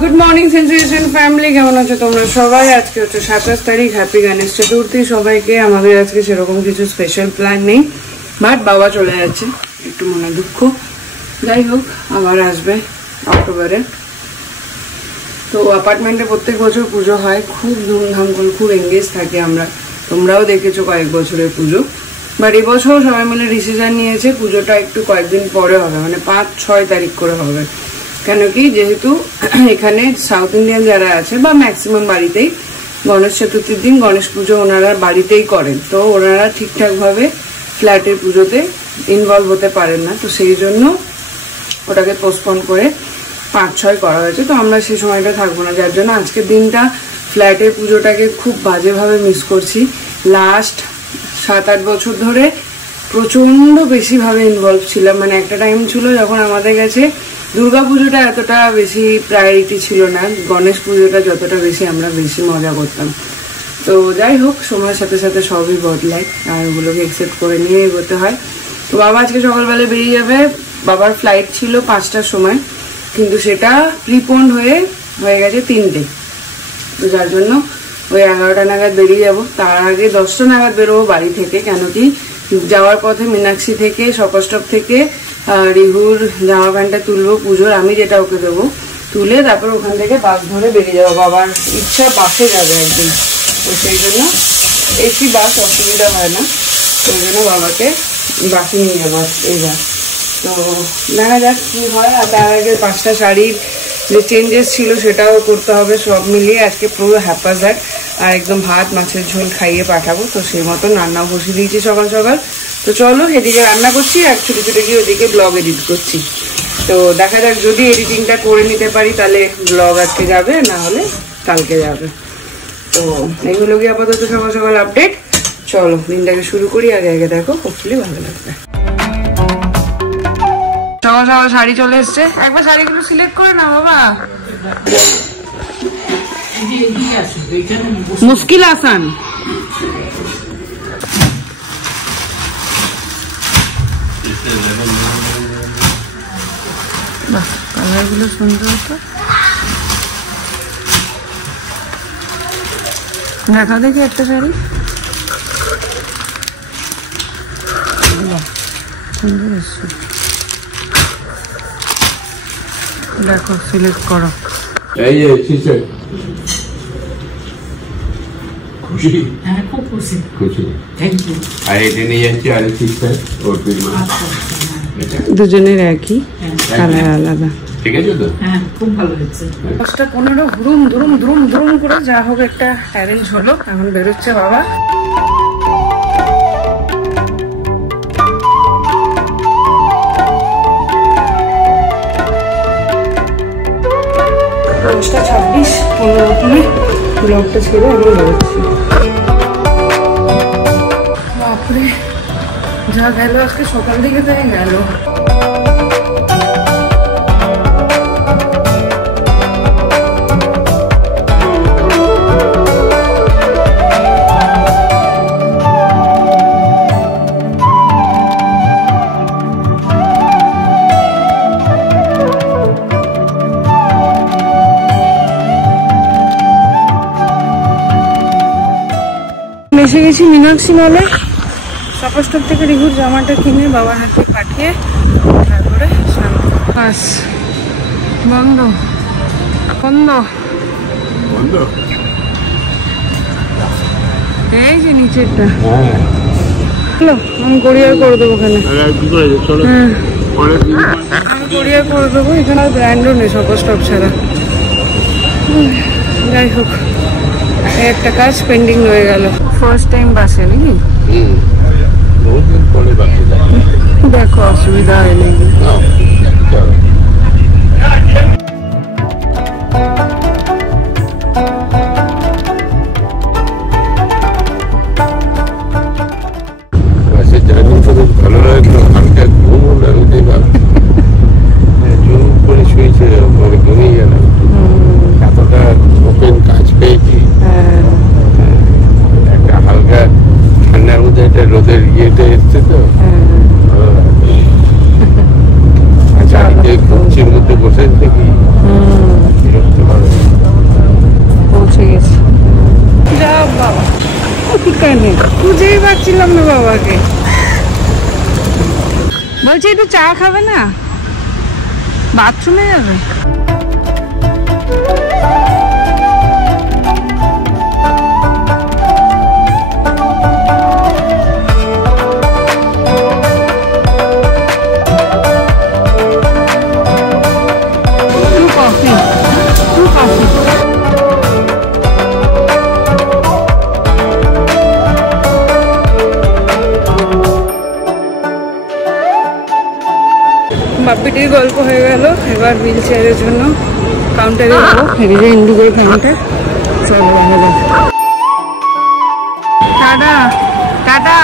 Good morning sensation family, কেমন আছো তোমরা সবাই? আজকে হচ্ছে 27 তারিখ, হ্যাপি গণেশ চতুর্থী সবাইকে। আমাদের আজকে সেরকম কিছু স্পেশাল প্ল্যান নেই, বাট বাবা চলে যাচ্ছে, একটু মনে দুঃখ। যাই হোক, আবার আসবে অক্টোবরে। তো অ্যাপার্টমেন্টে প্রত্যেক বছর পুজো হয়, খুব ধুমধাম করে, খুব এঙ্গেজ থাকি আমরা। তোমরাও দেখেছো কয়েক বছরের পুজো, বাট এবছর সবাই মিলে ডিসিশন নিয়েছে পুজোটা একটু কয়েকদিন পরে হবে, মানে 5-6 তারিখ করে হবে। কেন কি, যেহেতু এখানে সাউথ ইন্ডিয়ান যারা আছে বা ম্যাক্সিমাম বাড়িতেই গণেশ চতুর্থীর দিন গণেশ পুজো ওনারা বাড়িতেই করেন, তো ওনারা ঠিকঠাকভাবে ফ্ল্যাটের পুজোতে ইনভলভ হতে পারেন না, তো সেই জন্য ওটাকে পোস্টপোন করে 5-6 করা হয়েছে। তো আমরা সেই সময়টা থাকবো না, যার জন্য আজকের দিনটা ফ্ল্যাটের পুজোটাকে খুব বাজেভাবে মিস করছি। লাস্ট 7-8 বছর ধরে প্রচন্ড বেশিভাবে ইনভলভ ছিলাম, মানে একটা টাইম ছিল যখন আমাদের কাছে দুর্গা পুজোটা এতটা বেশি প্রায়োরিটি ছিল না, গণেশ পুজোটা যতটা বেশি আমরা বেশি মজা করতাম। তো যাই হোক, সময়ের সাথে সাথে সবই বদলায়, আর ওগুলোকে অ্যাকসেপ্ট করে নিয়ে এগোতে হয়। তো বাবা আজকে সকালবেলা বেরিয়ে যাবে, বাবার ফ্লাইট ছিল 5টার সময়, কিন্তু সেটা প্রিপোন্ড হয়ে গেছে 3টে। তো যার জন্য ওই 11টা নাগাদ বেরিয়ে যাব। তার আগে 10টা নাগাদ বেরোবো বাড়ি থেকে, কেন কি যাওয়ার পথে মীনাক্ষী থেকে শপাস্টপ থেকে রিহুর জামা প্যান্টটা তুলবো পুজোর, আমি যেটা ওকে দেবো, তুলে তারপর ওখান থেকে বাস ধরে বেরিয়ে যাবো। বাবার ইচ্ছা বাসে যাবে একদিন, তো সেই জন্য এসি বাস অসুবিধা হয় না, সেই জন্য বাবাকে বাসে নিয়ে যাবো এইবার। তো দেখা যাক কি হয়। আর তার আগে 5টা শাড়ির যে চেঞ্জেস ছিল সেটাও করতে হবে, সব মিলিয়ে আজকে পুরো হ্যাপাজার্ড। আর একদম ভাত মাছের ঝোল খাইয়ে পাঠাবো, তো সেই মতন রান্নাও বসিয়ে দিয়েছি সকাল সকাল। তো চলো, এদিকে রান্না করছি আর ছুটে ছুটে গিয়ে ওদিকে ব্লগ এডিট করছি। তো দেখা যাক, যদি এডিটিংটা করে নিতে পারি তাহলে ব্লগ আজকে যাবে, না হলে কালকে যাবে। তো এইগুলো গিয়ে আপাতত সকাল সকাল আপডেট। চলো দিনটাকে শুরু করি, আগে আগে দেখো, হোপফুলি ভালো লাগবে। সকাল সকাল শাড়ি চলে এসছে, একবার শাড়িগুলো সিলেক্ট করে না বাবা। মুশকিল আসান। বাহ, কালারগুলো সুন্দর। তো দেখা দেখি একটা শাড়ি সুন্দর এসছে, দেখো সিলেক্ট করো। এই যে খুশি? হ্যাঁ, খুব খুশি। খুশি, থ্যাংক ইউ। আর এটা নিয়ে যাচ্ছি আরেক সিস্টার, ওর দুজনের একই কালার আলাদা, ঠিক আছে তো? হ্যাঁ, খুব ভালো হয়েছে। 10টা 15 ধুরুম ধুরুম ধুরুম ধুরুম করে যা হোক একটা অ্যারেঞ্জ হলো। এখন বেরোচ্ছে বাবা। দশটা 26, 15 ব্লগটা ছিল, এখন বেরোচ্ছি। বাপরে যা গেল আজকে সকাল দিকে তাই গেল। এসে গেছি মীনাক্ষী মলে। শপাস্টপ থেকে রিহুর জামাটা কিনে বাবার হাতে পাঠিয়ে তারপরে বাস বন্ধ বন্ধ বন্ধ। এই যে নিচেরটা, হ্যালো আমি কোরিয়ার করে দেবো ওখানে। হ্যাঁ আমি কোরিয়ার করে দেবো, এখানে আর ব্র্যান্ডও নেই শপাস্টপ ছাড়া। যাই হোক, একটা কাজ পেন্ডিং রয়ে গেল। ফার্স্ট টাইম বাসে নাকি? বহুদিন পরে বাসে যাই। দেখো অসুবিধা হয় নাকি? বাসে জার্নি করে ভালো লাগলো, হালকা ঘুম লাগতে জুম করে শুয়েছে, ঘুমিয়ে গেলাম। এতটা ওপেন কাজ পেয়েছি, একটা হালকা ঠান্ডার মধ্যে একটা রোদের ইয়েটা এসছে, তো চারিদিকে কেন খুঁজেই পাচ্ছিলাম না বাবাকে। বলছি একটু চা খাবে না, বাথরুমে যাবে? বাপ্পিটির গল্প হয়ে গেল, এবার হুইল চেয়ারের জন্য কাউন্টারে যাবো। এদিকে ইন্ডিগোর কাউন্টার। চলো টাটা টাটা।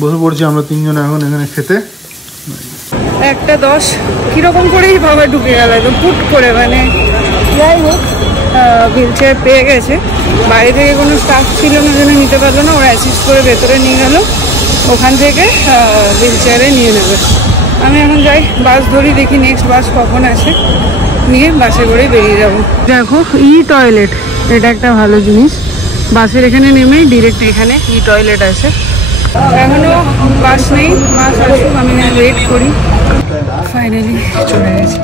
বসে পড়ছি আমরা তিনজন এখন এখানে খেতে। 1:10 কিরকম করেই বাবা ঢুকে গেল একদম পুট করে, মানে যাই হোক হুইল চেয়ার পেয়ে গেছে। বাইরে থেকে কোনো স্টাফ ছিল না, জন্য নিতে পারলো না, ওরা অ্যাসিস্ট করে ভেতরে নিয়ে গেল, ওখান থেকে হুইল চেয়ারে নিয়ে নেবে। আমি এখন যাই, বাস ধরি, দেখি নেক্সট বাস কখন আসে, নিয়ে বাসে করেই বেরিয়ে যাবো। দেখো টয়লেট, এটা একটা ভালো জিনিস। বাসের এখানে নেমেই ডিরেক্ট এখানে টয়লেট আছে। এখনো বাস নেই, বাস আসুক, আমি ওয়েট করি। ফাইনালি চলে গেছি।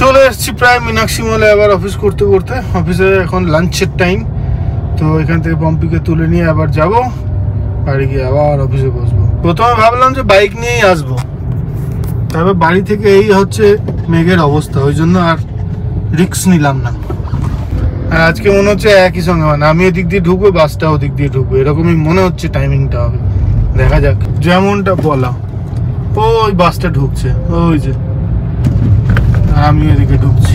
চলে এসেছি প্রায় মীনাক্ষী মলে, আবার অফিস করতে করতে। অফিসে এখন লাঞ্চের টাইম, তো এখান থেকে পম্পিকে তুলে নিয়ে আবার যাব, বাড়ি গিয়ে আবার অফিসে বসবো। প্রথমে ভাবলাম যে বাইক নিয়েই আসবো, তারপর বাড়ি থেকে এই হচ্ছে মেঘের অবস্থা, ওই জন্য আর রিস্ক নিলাম না। আর আজকে মনে হচ্ছে একই সঙ্গে, মানে আমি এদিক দিয়ে ঢুকবো, বাসটা ওদিক দিয়ে ঢুকবো, এরকমই মনে হচ্ছে টাইমিংটা হবে। দেখা যাক, যেমনটা বলা। ওই বাসটা ঢুকছে, ওই যে, আমি এদিকে ঢুকছি।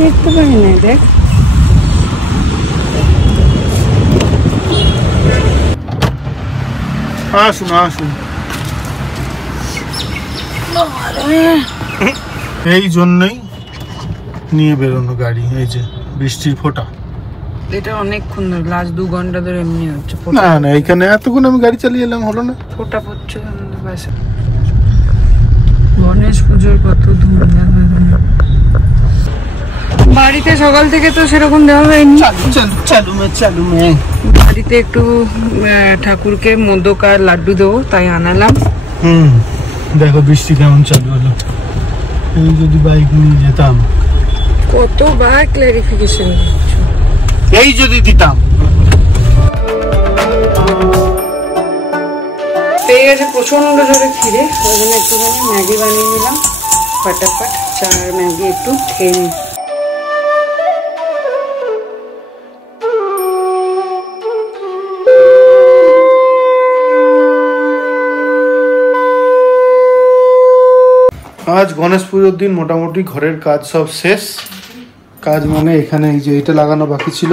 দেখতে পারি না, দেখ আসুন আসুন। এই জন্যই নিয়ে বেরোনো গাড়ি, এই যে বৃষ্টির ফোঁটা। এটা অনেকক্ষণ ধরে, লাস্ট 2 ঘন্টা ধরে এমনি হচ্ছে। না না, এখানে এতক্ষণ আমি গাড়ি চালিয়ে এলাম, হলো না? ফোঁটা পড়ছে বাসে। গণেশ পুজোর কত ধুমধাম। বাড়িতে সকাল থেকে তো সেরকম দেওয়া হয়নি। বাড়িতে একটু ঠাকুরকে মোদক আর লাড্ডু দেবো, তাই আনালাম। দেখো বৃষ্টি কেমন চালু হলো। এই যদি বাইক নিয়ে যেতাম, কতবার ক্লারিফিকেশন, এই যদি দিতাম। পেয়ে গেছে প্রচন্ড জোরে খিদে, ওই জন্য একটুখানি ম্যাগি বানিয়ে নিলাম, ফটাফট চা আর ম্যাগি একটু খেয়ে নিই। আজ গণেশ পুজোর দিন, মোটামুটি ঘরের কাজ সব শেষ। কাজ মানে এখানে এই যে এটা লাগানো বাকি ছিল,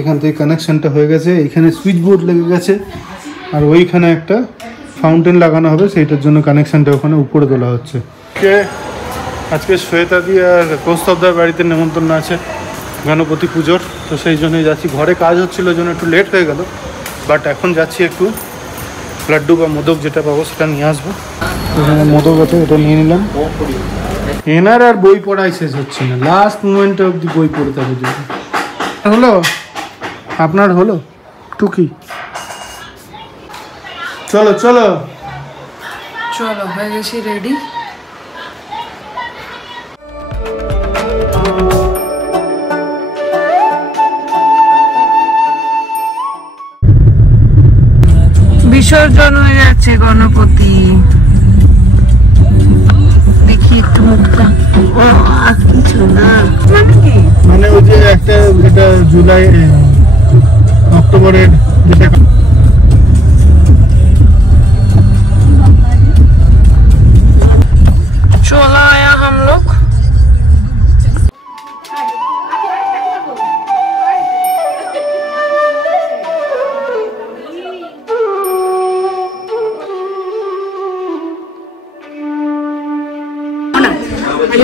এখান থেকে কানেকশনটা হয়ে গেছে, এখানে সুইচ বোর্ড লেগে গেছে, আর ওইখানে একটা ফাউন্টেন লাগানো হবে, সেইটার জন্য কানেকশনটা ওখানে উপরে তোলা হচ্ছে। আজকে শ্বেতা দি আর কৌস্তবদার বাড়িতে নেমন্তন্ন আছে গণপতি পুজোর, তো সেই জন্যই যাচ্ছি। ঘরে কাজ হচ্ছিল, জন্য একটু লেট হয়ে গেল, বাট এখন যাচ্ছি একটু লাড্ডু বা মোদক যেটা পাবো সেটা নিয়ে আসবো। এখানে মোদক আছে, এটা নিয়ে নিলাম। এনার আর বই পড়াই শেষ হচ্ছে না, লাস্ট মোমেন্টে অবধি বই পড়তে হবে। হলো আপনার, হলো টুকি। চলো চলো চলো, হয়ে গেছি রেডি। বিসর্জন হয়ে যাচ্ছে গণপতি। দেখি একটু মুখটা, কিছু না মানে ওই যে একটা যেটা জুলাই অক্টোবরের যেটা चला आया हम लोग।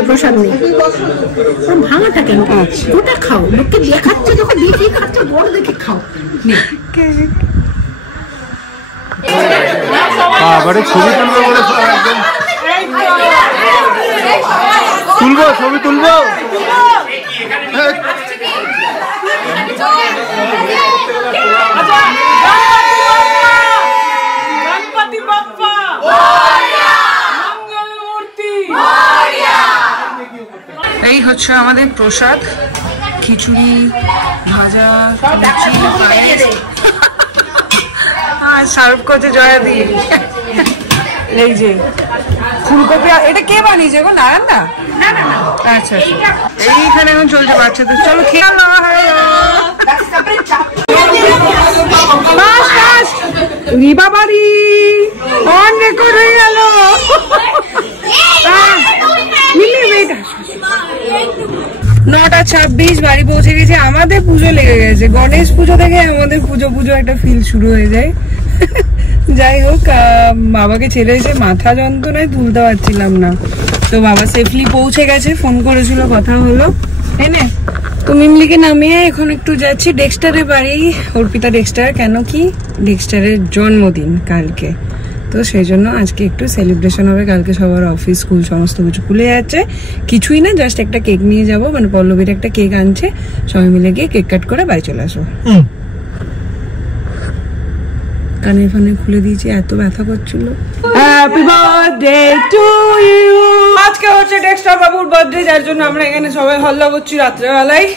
প্রসাদ নেই ভাঙাটা কেন? ওটা খাও, লোককে দেখাচ্ছে যখন দেখে খাচ্ছে, বড় দেখে খাও। বাড়ি ছবি তুলবো বলে একদম তুলবো, ছবি তুলবো। এই হচ্ছে আমাদের প্রসাদ, খিচুড়ি, ভাজা, সার্ভ করছে জয়াদি। এই যে ফুলকপি, এটা কে বানিয়েছে গো? নারায়ণ দা? আচ্ছা, এইখানে এখন চলছে বাচ্চাদের। চলো খেয়াল বাবারি অন রেকর্ড হয়ে গেল। 9:26 বাড়ি পৌঁছে গেছে। আমাদের পুজো লেগে গেছে, গণেশ পুজো থেকে আমাদের পুজো একটা ফিল শুরু হয়ে যায়। যাই হোক, বাবাকে ছেড়ে এসে মাথা যন্ত্রণায় তুলতে পারছিলাম না, তো বাবা সেফলি পৌঁছে গেছে, ফোন করেছিল, কথা হলো। এনে তো মিমলিকে নামিয়ে এখন একটু যাচ্ছি ডেক্সটারের বাড়ি। অর্পিতা ডেক্সটার, কেন কি ডেক্সটারের জন্মদিন কালকে, তো সেই জন্য আজকে একটু সেলিব্রেশন হবে। কালকে সবার অফিস স্কুল সমস্ত কিছু খুলে যাচ্ছে, কিছুই না, জাস্ট একটা কেক নিয়ে যাব, মানে পল্লবীর একটা কেক আনছে, সবাই মিলে গিয়ে কেক কাট করে বাড়ি চলে আসবো। কানে ফানে খুলে দিয়েছি, এত ব্যথা করছিল। Happy birthday to you. আজকে হচ্ছে ডেক্সটার বাবুর বার্থডে, যার জন্য আমরা এখানে সবাই হল্লা করছি রাত্রেবেলায়।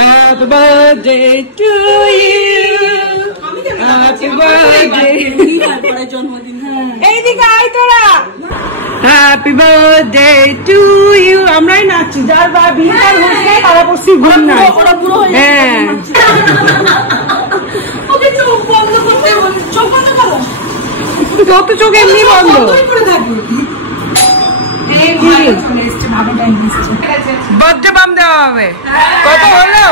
Happy birthday to you. Happy birthday. এইদিকে আয় তোরা। Happy birthday to you. আমরাই নাচছি, যার বা বিকাল হচ্ছে তারা পড়ছি ঘুম না। হ্যাঁ, ওকে চোখ বন্ধ করতে বলি, চোখ বন্ধ করো। যত চোখ এমনি বন্ধ। বার্থডে বাম দেওয়া হবে। কত হলো?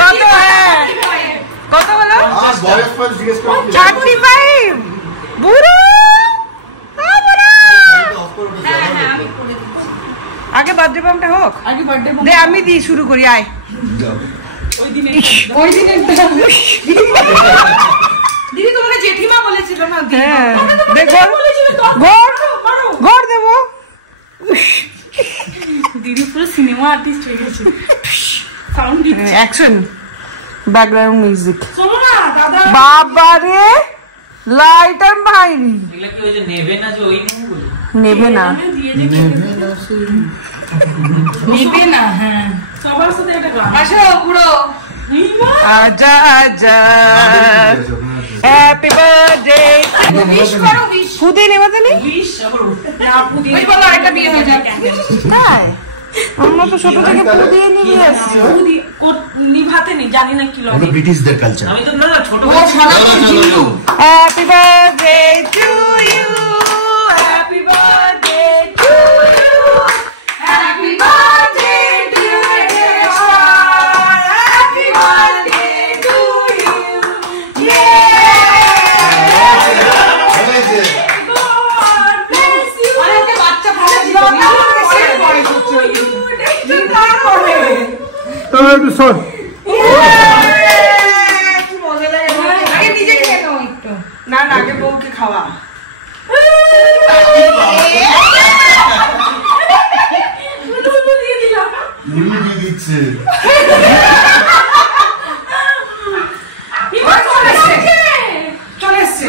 কত? কত হলো? 35। বুড়ো আগে বার্থডে বামটা হোক, দে আমি দিই, শুরু করি। আয় ওই দিনে দিদি তোমাকে জেঠিমা বলেছিল না? হ্যাঁ, দেখো ঘর দেবো। দিদি পুরো সিনেমা আর্টিস্ট হয়ে গেছে। Sound action, background music. শোনো না দাদা, বাবা রে লাইটার ভাই, এগুলা কি ওই যে নেভে না, যে ওই নেভে না, নেভে না। হ্যাঁ, সবার সাথে একটা গান। আসো পুরো আজা আজা। Happy birthday. উইশ করো, উইশ। ফুদি নেবাতে নেই, উইশ না ফুদি। ওই বলো আরেকটা বিয়ে হয়ে যাক। তাই আমরা তো ছোট থেকে ফুদি নিয়ে আসছি, ফুদি নিভাতে নেই, জানি না কি লাগে, ব্রিটিশদের কালচার। আমি তো না ছোট থেকে হিন্দু। Happy birthday to you, happy birthday to you, happy birthday dear Dexter, happy birthday to you. না না, আগে বউকে খাওয়া। চলে এসছে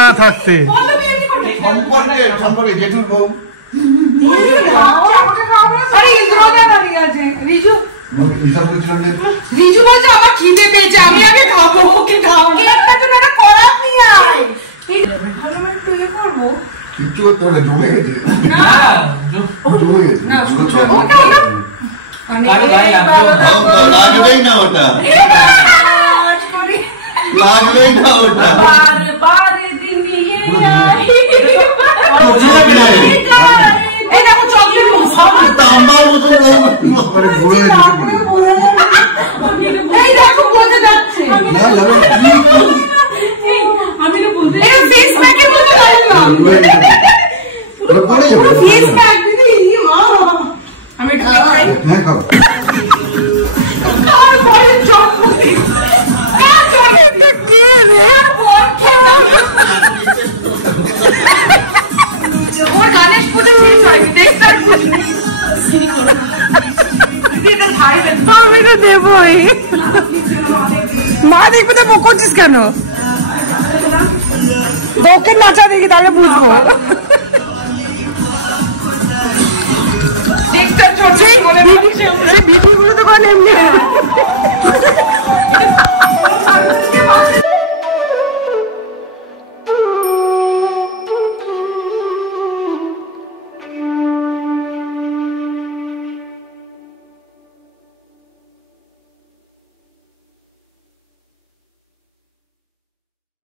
না থাকতে। সম্পর্কে জেঠুর বউ রিজু বলছে আমার খিদে পেয়েছে, আমি আগে খাবো, ওকে খাবো একটা জন্য একটা করাত নিয়ে আয়। ভালো মানে একটু ইয়ে করবো, কিচ্ছু করতে হবে, জমে গেছে লাগবেই না ওটা, লাগবেই না ওটা। এই দেখো চকলেট তাম্বার মতো এই দেখো বলতে যাচ্ছে, আমি না বলতে এটা ফেস প্যাকের মতো লাগলাম, ফেস প্যাক দিদি মা আমি এটা খাই। হ্যাঁ খাবো। আর বড় চকলেট আর চকলেটটা কে রে ওর গানেশ পুজো শেষ হয়নি, দেখতে আমি তো দেবই। মা দেখবে তো বক করছিস কেন? তোকে নাচা দেখি তাহলে বুঝবো।